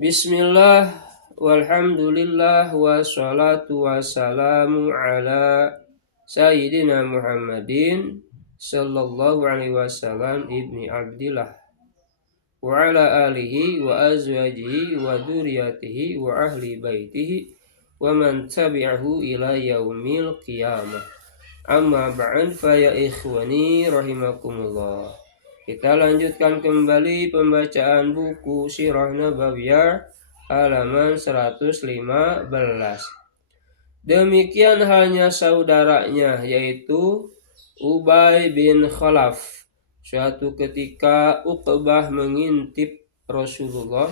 Bismillah, walhamdulillah, wassalatu wassalamu ala Sayyidina Muhammadin sallallahu alaihi wasallam ibni Abdillah wa ala alihi wa azwajihi wa dzurriyyatihi wa ahli baitihi wa man tabi'ahu ila yaumil qiyamah. Amma ba'd fa ya ikhwani rahimakumullah. Kita lanjutkan kembali pembacaan buku Sirah Nabawiyah halaman 115. Demikian halnya saudaranya, yaitu Ubay bin Khalaf. Suatu ketika Uqbah mengintip Rasulullah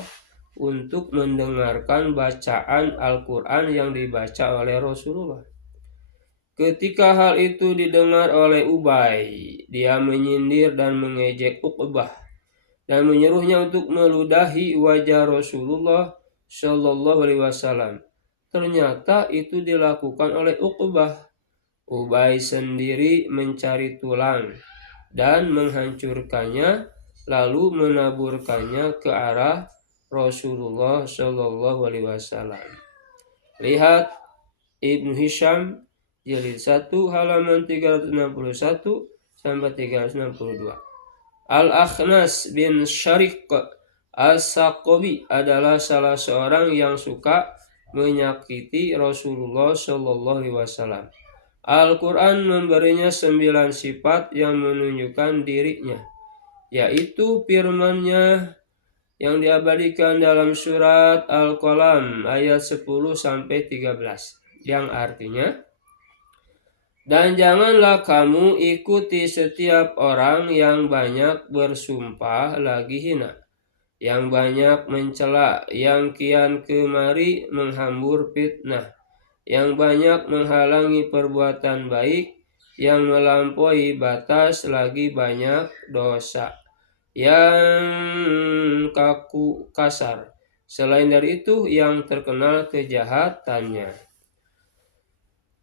untuk mendengarkan bacaan Al-Quran yang dibaca oleh Rasulullah. Ketika hal itu didengar oleh Ubay, dia menyindir dan mengejek Uqbah dan menyuruhnya untuk meludahi wajah Rasulullah Shallallahu Alaihi Wasallam. Ternyata itu dilakukan oleh Uqbah. Ubay sendiri mencari tulang dan menghancurkannya, lalu menaburkannya ke arah Rasulullah Shallallahu Alaihi Wasallam. Lihat Ibnu Hisham jilid 1 halaman 361 sampai 362. Al-Akhnas bin Syariq As-Saqabi adalah salah seorang yang suka menyakiti Rasulullah Shallallahu Alaihi Wasallam. Al-Quran memberinya 9 sifat yang menunjukkan dirinya, yaitu firman-Nya yang diabadikan dalam surat Al-Qalam ayat 10 sampai 13, yang artinya, dan janganlah kamu ikuti setiap orang yang banyak bersumpah lagi hina, yang banyak mencela, yang kian kemari menghambur fitnah, yang banyak menghalangi perbuatan baik, yang melampaui batas lagi banyak dosa, yang kaku kasar. Selain dari itu, yang terkenal kejahatannya.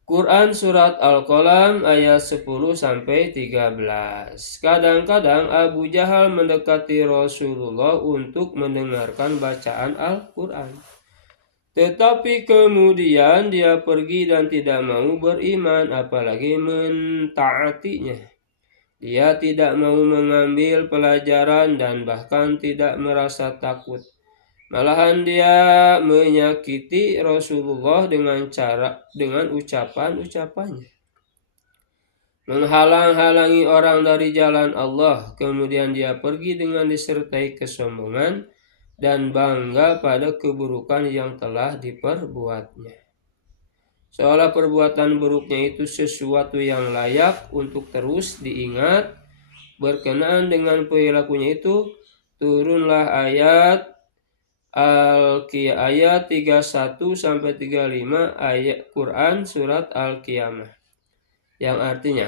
Quran Surat Al-Qalam ayat 10 sampai 13. Kadang-kadang Abu Jahal mendekati Rasulullah untuk mendengarkan bacaan Al-Quran. Tetapi kemudian dia pergi dan tidak mau beriman, apalagi mentaatinya. Dia tidak mau mengambil pelajaran dan bahkan tidak merasa takut. Malahan dia menyakiti Rasulullah dengan ucapan-ucapannya, menghalang-halangi orang dari jalan Allah. Kemudian dia pergi dengan disertai kesombongan dan bangga pada keburukan yang telah diperbuatnya, seolah perbuatan buruknya itu sesuatu yang layak untuk terus diingat. Berkenaan dengan perilakunya itu, turunlah ayat ayat 31 sampai 35 ayat Quran surat Al-Qiyamah, yang artinya,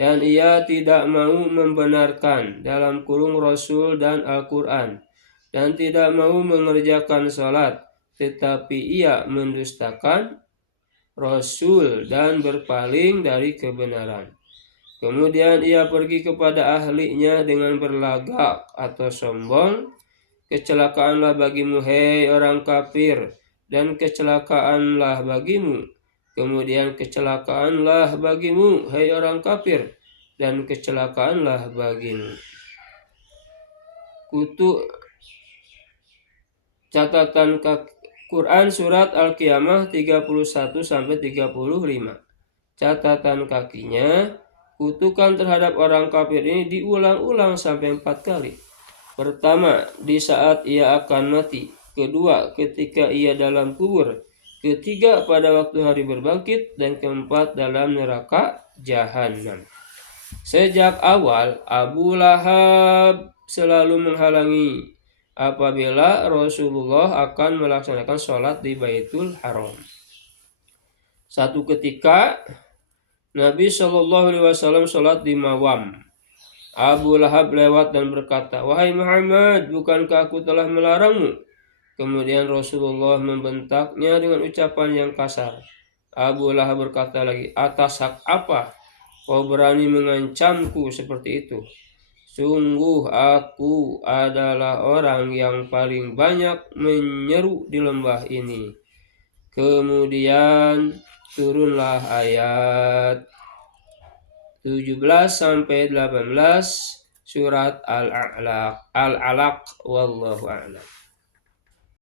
dan ia tidak mau membenarkan dalam kurung Rasul dan Al-Quran, dan tidak mau mengerjakan salat, tetapi ia mendustakan Rasul dan berpaling dari kebenaran. Kemudian ia pergi kepada ahlinya dengan berlagak atau sombong. Kecelakaanlah bagimu, hei orang kafir, dan kecelakaanlah bagimu. Kemudian kecelakaanlah bagimu, hei orang kafir, dan kecelakaanlah bagimu. Kutu catatan Quran surat Al-Qiyamah 31 sampai 35. Catatan kakinya, kutukan terhadap orang kafir ini diulang-ulang sampai 4 kali. Pertama, di saat ia akan mati. Kedua, ketika ia dalam kubur. Ketiga, pada waktu hari berbangkit. Dan keempat, dalam neraka jahanam. Sejak awal, Abu Lahab selalu menghalangi apabila Rasulullah akan melaksanakan sholat di Baitul Haram. Satu ketika, Nabi Shallallahu Alaihi Wasallam sholat di Mawam. Abu Lahab lewat dan berkata, "Wahai Muhammad, bukankah aku telah melarangmu?" Kemudian Rasulullah membentaknya dengan ucapan yang kasar. Abu Lahab berkata lagi, "Atas hak apa kau berani mengancamku seperti itu?" Sungguh aku adalah orang yang paling banyak menyeru di lembah ini. Kemudian turunlah ayat 17-18 surat Al-Alaq. Wallahu a'lam.